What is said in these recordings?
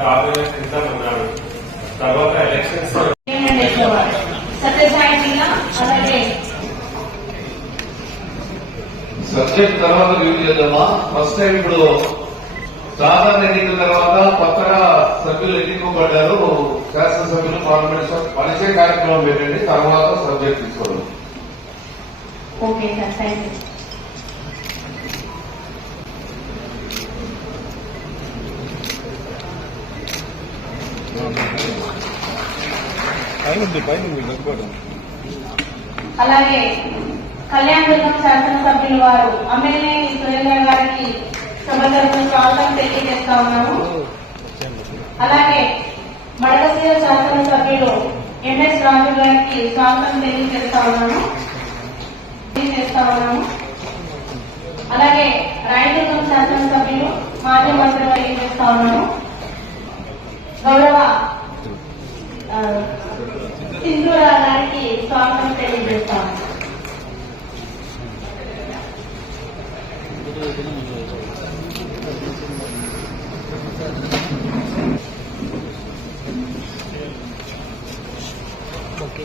కాపీలను ఇద్దామన్నాడు తర్వాత ఎలక్షన్స్ సబ్జెక్ట్ తర్వాత రివ్యూ చేద్దామా? ఫస్ట్ టైం ఇప్పుడు సాధారణ ఎన్నికల తర్వాత కొత్తగా సభ్యులు ఎన్నుకోబడ్డారు. శాసనసభ్యులు పార్లమెంట్ సభ్యులు పరిచయ కార్యక్రమం పెట్టండి తర్వాత సబ్జెక్ట్ తీసుకోవడం. ఓకే సార్ థ్యాంక్ యూ అలాగే కళ్యాణ పైన ఉంది శాసనసభ్యులు వారు ఎమ్మెల్యే సురేంద్ర గారికి సభ స్వాగతం తెలియజేస్తా ఉన్నాము అలాగే మడకశీల శాసనసభ్యులు ఎంఎస్ రాజు గారికి స్వాగతం తెలియజేస్తా ఉన్నాము తెలియజేస్తా ఉన్నాము అలాగే రాయదుర్గం శాసనసభ్యులు మాజీ మంత్రి తెలియజేస్తా ఉన్నాము గౌరవ సింధూరా గారికి స్వాగతం తెలియజేస్తాము ఓకే.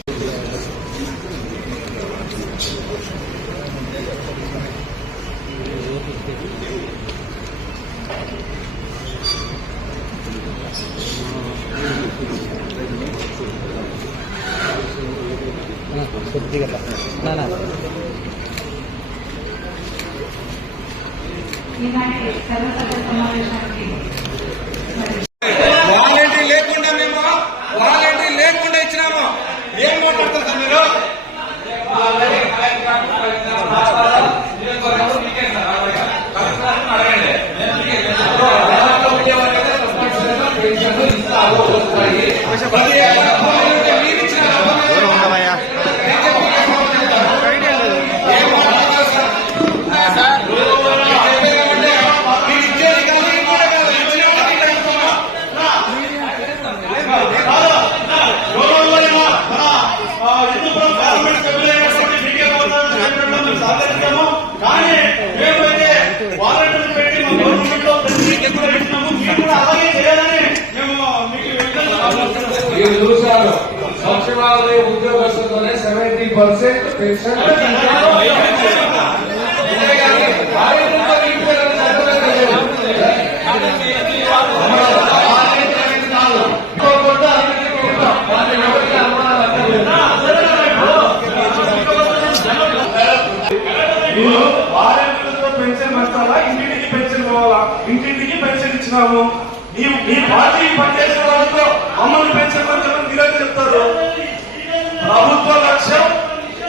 కొద్దిగా నా నా ఈనాటి మీరు చూశారు సచివాలయ ఉద్యోగస్తులతోనే సెవెంటీ పర్సెంట్ పెన్షన్ పెన్షన్ వస్తారా ఇంటింటికి పెన్షన్ పోవాలా? ఇంటింటికి పెన్షన్ ఇచ్చినాము. నీ నీ పార్టీ పనిచేసే వాళ్ళతో మమ్మల్ని పెన్షన్ మీరే ప్రభుత్వ లక్ష్యం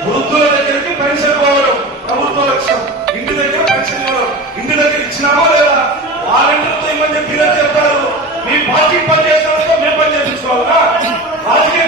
వృద్ధుల దగ్గరికి పెన్షన్ పోవడం. ప్రభుత్వ లక్ష్యం ఇంటి దగ్గర పెన్షన్ ఇవ్వడం. ఇంటి దగ్గర ఇచ్చినామో లేదా? వాలంటీర్లతో ఇవ్వని చెప్పి చెప్తారు. మీ పార్టీ పనిచేసే మేము పనిచేసుకోవాలా రాజకీయ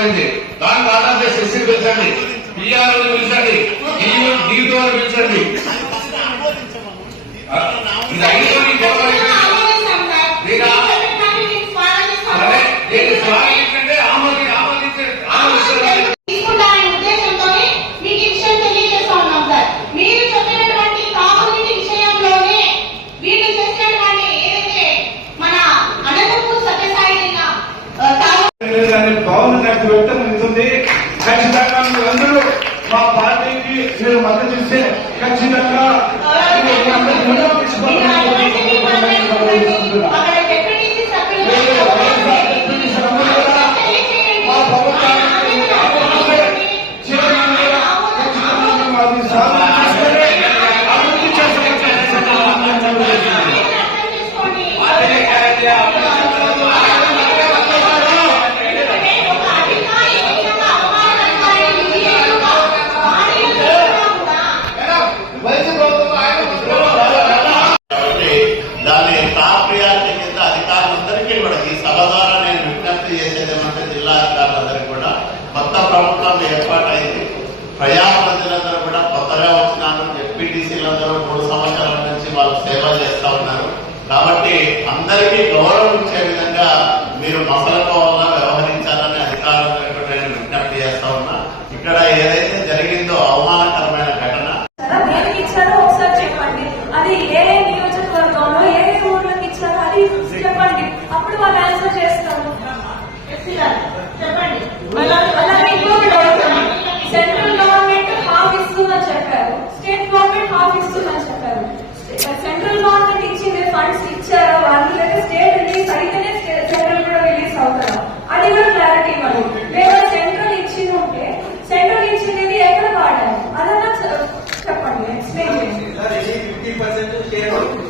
వాటర్ సప్లై ఉంది దానికి ఆర్డర్ ప్లేస్ ఎస్సీ పిలిచండి. పిఆర్ పిలిచండి పిలిచండి ఆ, ఇది ఐదు ఈ గొడవ ఆమోదిస్తాం సార్. మీరు ఆ- మీరు చెప్పినట్టు మేము స్వాగతిస్తాము. అదే నేను స్వాగతించండి ఆమోది ఆమోదించండి ఆమోదించండి తీసుకుంటారనే ఉద్దేశంతోనే మీకు ఈ విషయం తెలియజేస్తా ఉన్నాం సార్ మీరు చెప్పినటువంటి తాగునీటి విషయంలోనే వీళ్ళు చేసినటువంటి ఏదైతే మన అనంతపూర్ సత్యసాయి జిల్లా ఆ, తాగు అనే నాకు వ్యక్తం ఉంటుంది ఖచ్చితంగా మీరందరూ మా పార్టీకి మీరు మద్దతు ఇస్తే ఖచ్చితంగా అందరికీ గౌరవం ఇచ్చే విధంగా మీరు మసలుకోవాలా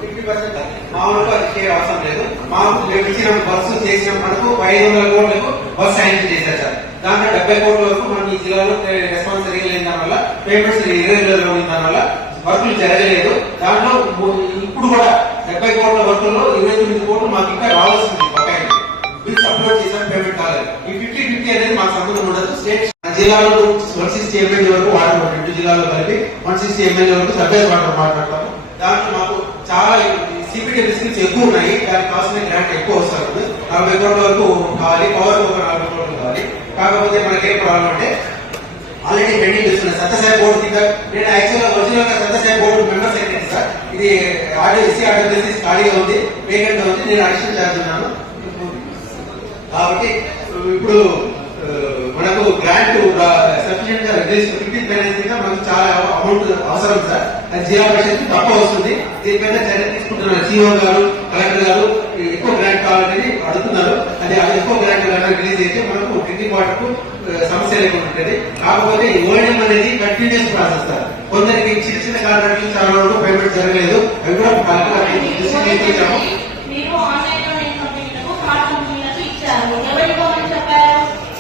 ఫిఫ్టీ పర్సెంట్ మామూలుగా షేర్ అవసరం లేదు మామూలు మేము ఇచ్చిన బస్సు చేసిన మనకు ఐదు వందల కోట్లకు బస్సు శాంక్షన్ చేశారు సార్ దాంట్లో డెబ్బై కోట్ల వరకు మనం ఈ జిల్లాలో రెస్పాన్స్ సరిగా లేని దాని వల్ల పేమెంట్స్ ఇరవై ఉన్న దాని వల్ల వర్కులు జరగలేదు దాంట్లో ఇప్పుడు కూడా డెబ్బై కోట్ల వర్కుల్లో ఇరవై తొమ్మిది కోట్లు మాకు ఇంకా రావాల్సింది బిల్స్ అప్లోడ్ చేసాం పేమెంట్ కాలేదు ఈ ఫిఫ్టీ ఫిఫ్టీ అనేది మాకు సంబంధం ఉండదు స్టేట్ జిల్లాలో వన్ సిక్స్టీ ఎమ్మెల్యే వరకు వాటర్ రెండు జిల్లాలో కలిపి వన్ సిక్స్టీ ఎమ్మెల్యే వరకు సర్వే వాటర్ మాట్లాడతాము. దాంట్లో చాలా సిపిటీ ఎక్కువ ఉన్నాయి. దానికి కావాల్సిన గ్రాంట్ ఎక్కువ వస్తుంది. నలభై కోట్ల వరకు కావాలి. పవర్ ఒక నలభై కోట్లు కావాలి. కాకపోతే మనకి ఏం ప్రాబ్లం అంటే ఆల్రెడీ పెండింగ్ ఇస్తున్నాయి సత్యసాయి బోర్డు కింద నేను యాక్చువల్గా వచ్చిన ఒరిజినల్గా Sathya Sai board members secretary sir ఇది ఆర్డర్ ఇసి ఆర్డర్ చేసి ఖాళీగా ఉంది వేకెంట్ ఉంది నేను అడిషన్ చేస్తున్నాను కాబట్టి ఇప్పుడు మనకు గ్రాంట్ సఫిషియెంట్గా ఫిఫ్టీన్ ఫైనాన్స్ కింద మనకు చాలా అమౌంట్ అవసరం సార్. అది పరిషత్ తక్కువ వస్తుంది. దీనిపైన చర్య తీసుకుంటున్నారు. సీఓ గారు కలెక్టర్ గారు ఎక్కువ గ్రాంట్ కావాలని అడుగుతున్నారు. అది అది ఎక్కువ గ్రాంట్ కనుక రిలీజ్ అయితే మనకు డ్రింకింగ్ వాటర్కు సమస్య లేకుండా ఉంటుంది. కాకపోతే ఓఎన్ఎం అనేది కంటిన్యూస్ ప్రాసెస్ సార్. కొందరికి చిన్న చిన్న కాంట్రాక్ట్లు చాలా వరకు పేమెంట్ జరగలేదు. అవి కూడా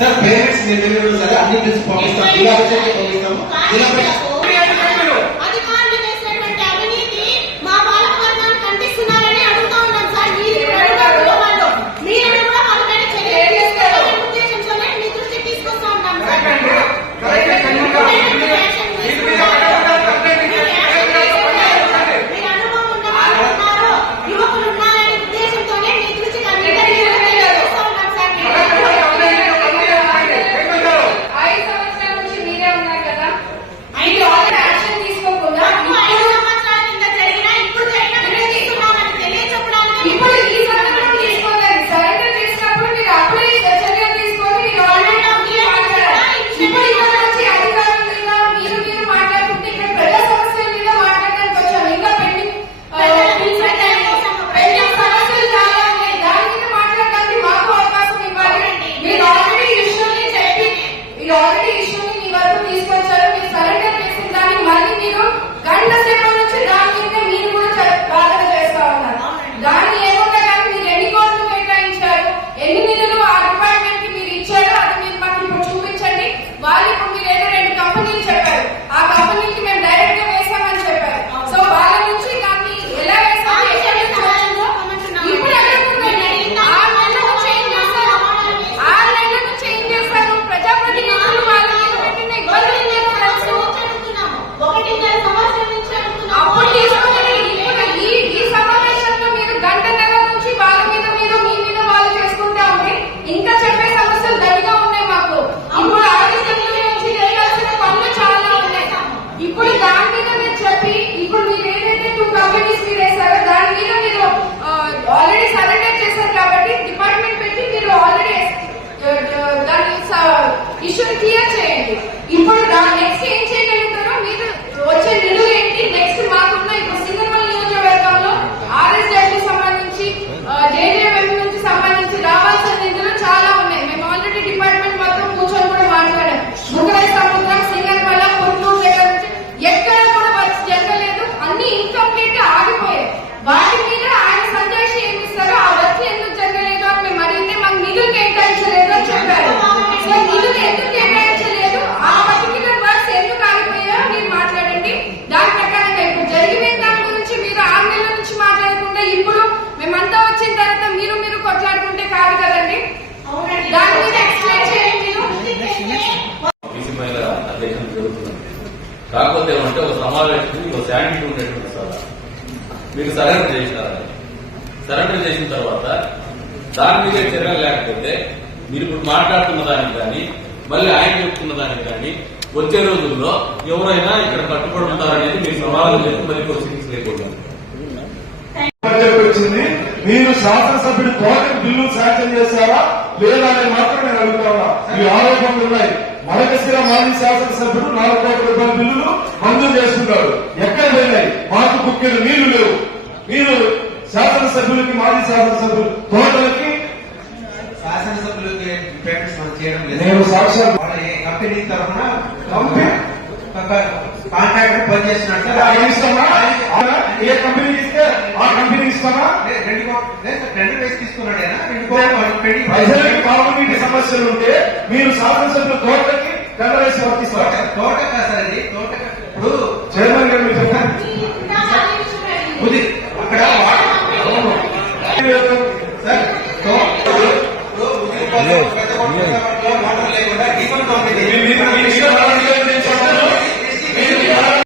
సార్ పేరెంట్స్ నిర్ణయం సరే అన్ని పిలిచి పంపిస్తాం. జిల్లా పరిషత్ పంపిస్తాము. జిల్లా కాకపోతే ఏమంటే ఒక సమావేశం ఒక శాండిటీ ఉండేటువంటి సలహా మీరు సరెండర్ చేసినారు? సరెండర్ చేసిన తర్వాత దాని మీద చర్యలు లేకపోతే మీరు ఇప్పుడు మాట్లాడుతున్న దానికి కానీ మళ్ళీ ఆయన చెప్తున్న దానికి కానీ వచ్చే రోజుల్లో ఎవరైనా ఇక్కడ కట్టుబడి ఉంటారనేది మీరు సవాలు చేసి మళ్ళీ ప్రొసీడింగ్స్ లేకుండా మీరు శాసనసభ్యుడు తోటకి బిల్లు శాంక్షన్ చేశారా లేదా అని మాత్రం నేను అడుగుతున్నా ఈ ఆరోపణలు ఉన్నాయి మరకశిర మాజీ శాసనసభ్యుడు నాలుగు కోట్ల రూపాయల బిల్లులు మంజూరు చేసుకున్నారు ఎక్కడ వెళ్ళాయి? మాకు కుక్కెలు నీళ్ళు లేవు. మీరు శాసనసభ్యులకి మాజీ శాసనసభ్యులు తోటలకి శాసనసభ్యులకి పేమెంట్స్ మనం చేయడం లేదు. నేను సాక్షాత్ వాళ్ళ ఏ కంపెనీ తరఫున పనిచేస్తున్నట్టు? ఏ ఇస్తే ఆ కంపెనీ ఇస్తామా? లేదు, రెండు కో- లేదు, రెండు వేసి తీసుకున్నాడు ఆయన రెండు కోట్లు పెండింగ్ ప్రజలకి తాగునీటి సమస్యలు ఉంటే మీరు శాసనసభ్యుల తోటలకి టెండర్ వేసి వర్తిస్తారు తోట తోట కాదు సార్ ఇది. తోట ఇప్పుడు చైర్మన్ గారు